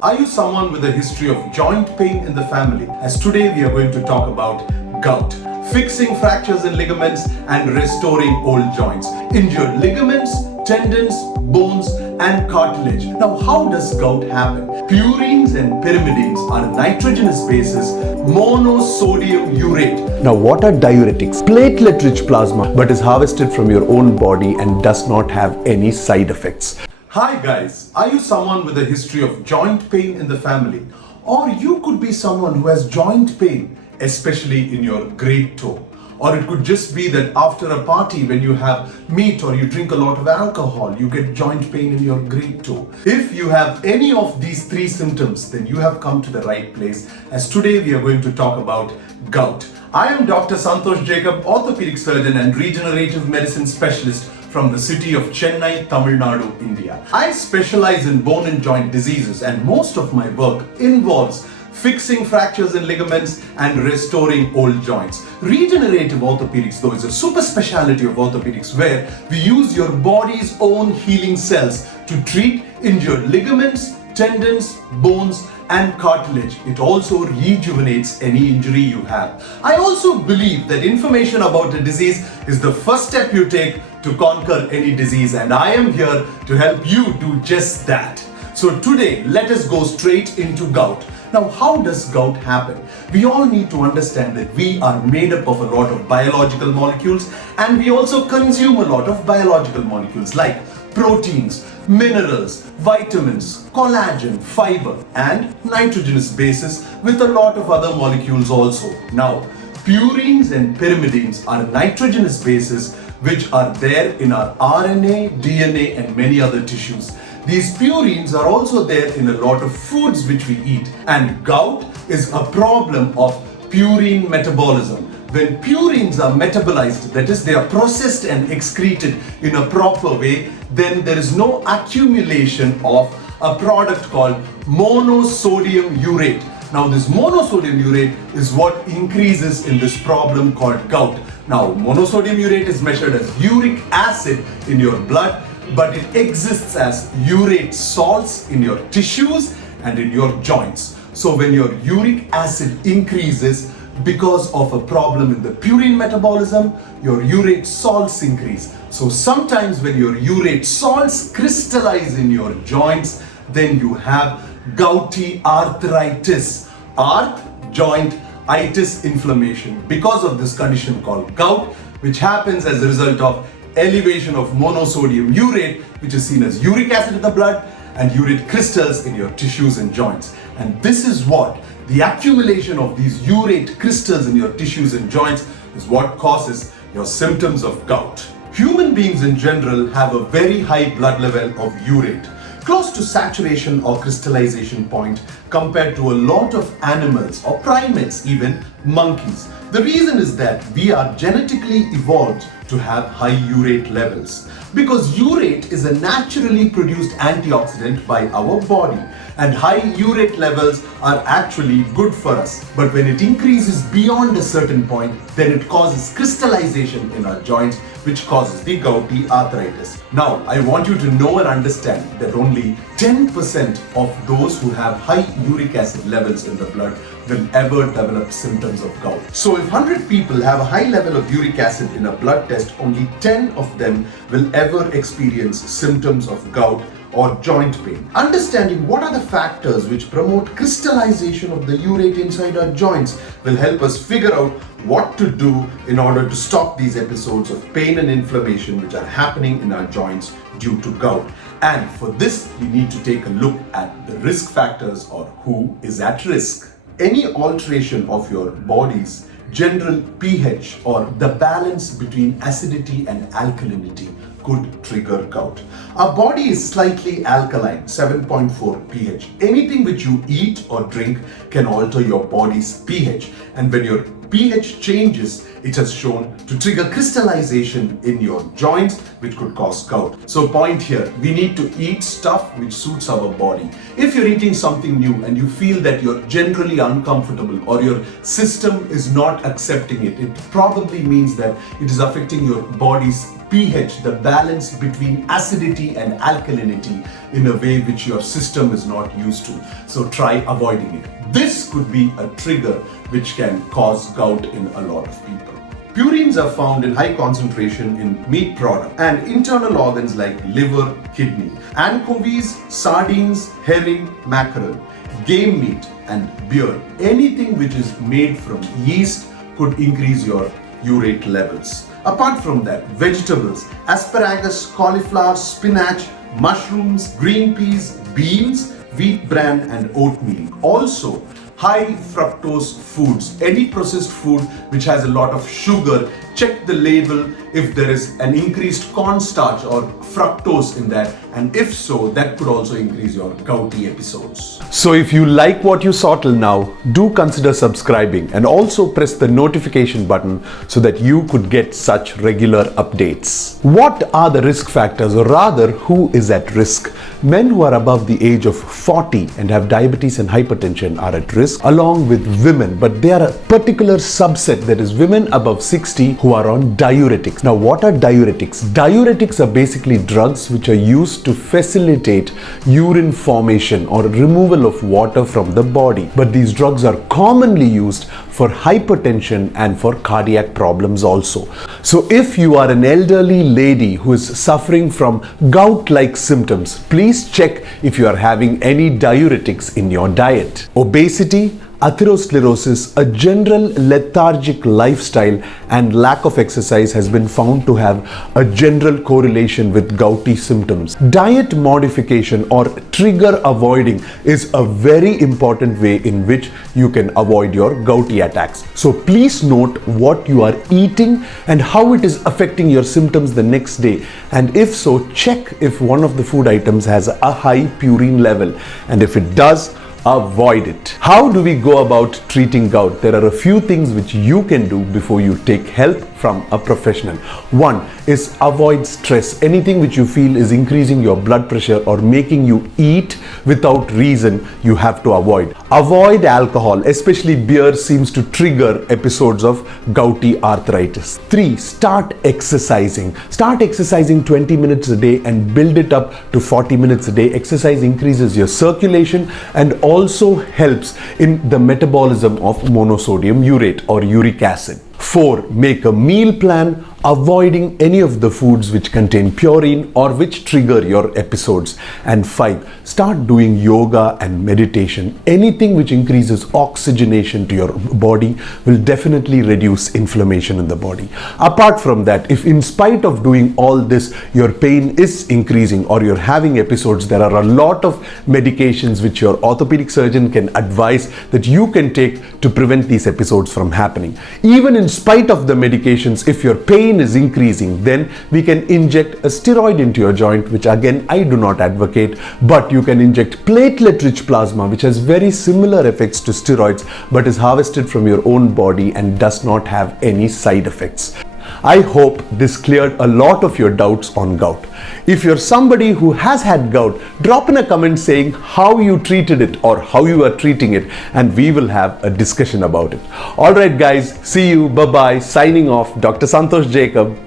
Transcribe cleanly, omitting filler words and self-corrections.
Are you someone with a history of joint pain in the family? As today we are going to talk about gout, fixing fractures in ligaments and restoring old joints, injured ligaments, tendons, bones and cartilage. Now how does gout happen? Purines and pyrimidines are nitrogenous bases, monosodium urate. Now what are diuretics? Platelet-rich plasma but is harvested from your own body and does not have any side effects. Hi guys, are you someone with a history of joint pain in the family? Or you could be someone who has joint pain, especially in your great toe. Or it could just be that after a party when you have meat or you drink a lot of alcohol, you get joint pain in your great toe. If you have any of these three symptoms, then you have come to the right place, as today we are going to talk about gout. I am Dr. Santhosh Jacob, orthopedic surgeon and regenerative medicine specialist from the city of Chennai, Tamil Nadu, India. I specialize in bone and joint diseases, and most of my work involves fixing fractures in ligaments and restoring old joints. Regenerative orthopedics, though, is a super specialty of orthopedics where we use your body's own healing cells to treat injured ligaments, tendons, bones and cartilage. It also rejuvenates any injury you have. I also believe that information about a disease is the first step you take to conquer any disease, and I am here to help you do just that. So today, let us go straight into gout. Now, how does gout happen? We all need to understand that we are made up of a lot of biological molecules, and we also consume a lot of biological molecules like proteins, minerals, vitamins, collagen, fiber and nitrogenous bases, with a lot of other molecules also. Now, purines and pyrimidines are nitrogenous bases which are there in our RNA, DNA and many other tissues. These purines are also there in a lot of foods which we eat, and gout is a problem of purine metabolism. When purines are metabolized, that is, they are processed and excreted in a proper way, then there is no accumulation of a product called monosodium urate. Now this monosodium urate is what increases in this problem called gout. Now monosodium urate is measured as uric acid in your blood, but it exists as urate salts in your tissues and in your joints. So when your uric acid increases because of a problem in the purine metabolism, your urate salts increase. So sometimes when your urate salts crystallize in your joints, then you have gouty arthritis. Arth, joint, itis, inflammation, because of this condition called gout, which happens as a result of elevation of monosodium urate, which is seen as uric acid in the blood, and urate crystals in your tissues and joints. And this is what the accumulation of these urate crystals in your tissues and joints is what causes your symptoms of gout. Human beings in general have a very high blood level of urate, close to saturation or crystallization point, compared to a lot of animals or primates, even monkeys. The reason is that we are genetically evolved to have high urate levels, because urate is a naturally produced antioxidant by our body, and high urate levels are actually good for us. But when it increases beyond a certain point, then it causes crystallization in our joints, which causes the gouty arthritis. Now, I want you to know and understand that only 10% of those who have high uric acid levels in the blood will ever develop symptoms of gout. So if 100 people have a high level of uric acid in a blood test, only 10 of them will ever experience symptoms of gout or joint pain. Understanding what are the factors which promote crystallization of the urate inside our joints will help us figure out what to do in order to stop these episodes of pain and inflammation which are happening in our joints due to gout. And for this, we need to take a look at the risk factors, or who is at risk. Any alteration of your body's general pH, or the balance between acidity and alkalinity, could trigger gout. Our body is slightly alkaline, 7.4 pH. Anything which you eat or drink can alter your body's pH, and when your pH changes, it has shown to trigger crystallization in your joints, which could cause gout. So point here, we need to eat stuff which suits our body. If you're eating something new and you feel that you're generally uncomfortable or your system is not accepting it, it probably means that it is affecting your body's pH, the balance between acidity and alkalinity, in a way which your system is not used to. So try avoiding it. This could be a trigger which can cause gout in a lot of people. Purines are found in high concentration in meat products and internal organs like liver, kidney. Anchovies, sardines, herring, mackerel, game meat and beer. Anything which is made from yeast could increase your urate levels. Apart from that, vegetables, asparagus, cauliflower, spinach, mushrooms, green peas, beans, wheat bran and oatmeal. Also, high fructose foods, any processed food which has a lot of sugar, check the label if there is an increased cornstarch or fructose in that, and if so, that could also increase your gouty episodes. So if you like what you saw till now, do consider subscribing and also press the notification button so that you could get such regular updates. What are the risk factors, or rather who is at risk? Men who are above the age of 40 and have diabetes and hypertension are at risk, along with women, but they are a particular subset, that is women above 60 who are on diuretics. Now what are diuretics? Diuretics are basically drugs which are used to facilitate urine formation or removal of water from the body. But these drugs are commonly used for hypertension and for cardiac problems also. So if you are an elderly lady who is suffering from gout-like symptoms, please check if you are having any diuretics in your diet. Obesity, atherosclerosis, a general lethargic lifestyle and lack of exercise has been found to have a general correlation with gouty symptoms. Diet modification or trigger avoiding is a very important way in which you can avoid your gouty attacks. So please note what you are eating and how it is affecting your symptoms the next day, and if so, check if one of the food items has a high purine level, and if it does, avoid it. How do we go about treating gout? There are a few things which you can do before you take help from a professional. One is avoid stress. Anything which you feel is increasing your blood pressure or making you eat without reason, you have to avoid. Avoid alcohol, especially beer seems to trigger episodes of gouty arthritis. 3. Start exercising. Start exercising 20 minutes a day and build it up to 40 minutes a day. Exercise increases your circulation and also helps in the metabolism of monosodium urate or uric acid. 4. Make a meal plan, avoiding any of the foods which contain purine or which trigger your episodes. And 5. Start doing yoga and meditation. Anything which increases oxygenation to your body will definitely reduce inflammation in the body. Apart from that, if in spite of doing all this your pain is increasing or you're having episodes, there are a lot of medications which your orthopedic surgeon can advise that you can take to prevent these episodes from happening. Even in spite of the medications, if your pain is increasing, then we can inject a steroid into your joint, which again I do not advocate, but you can inject platelet-rich plasma, which has very similar effects to steroids but is harvested from your own body and does not have any side effects. I hope this cleared a lot of your doubts on gout. If you're somebody who has had gout, drop in a comment saying how you treated it or how you are treating it, and we will have a discussion about it. Alright guys, see you, bye-bye, signing off, Dr. Santhosh Jacob.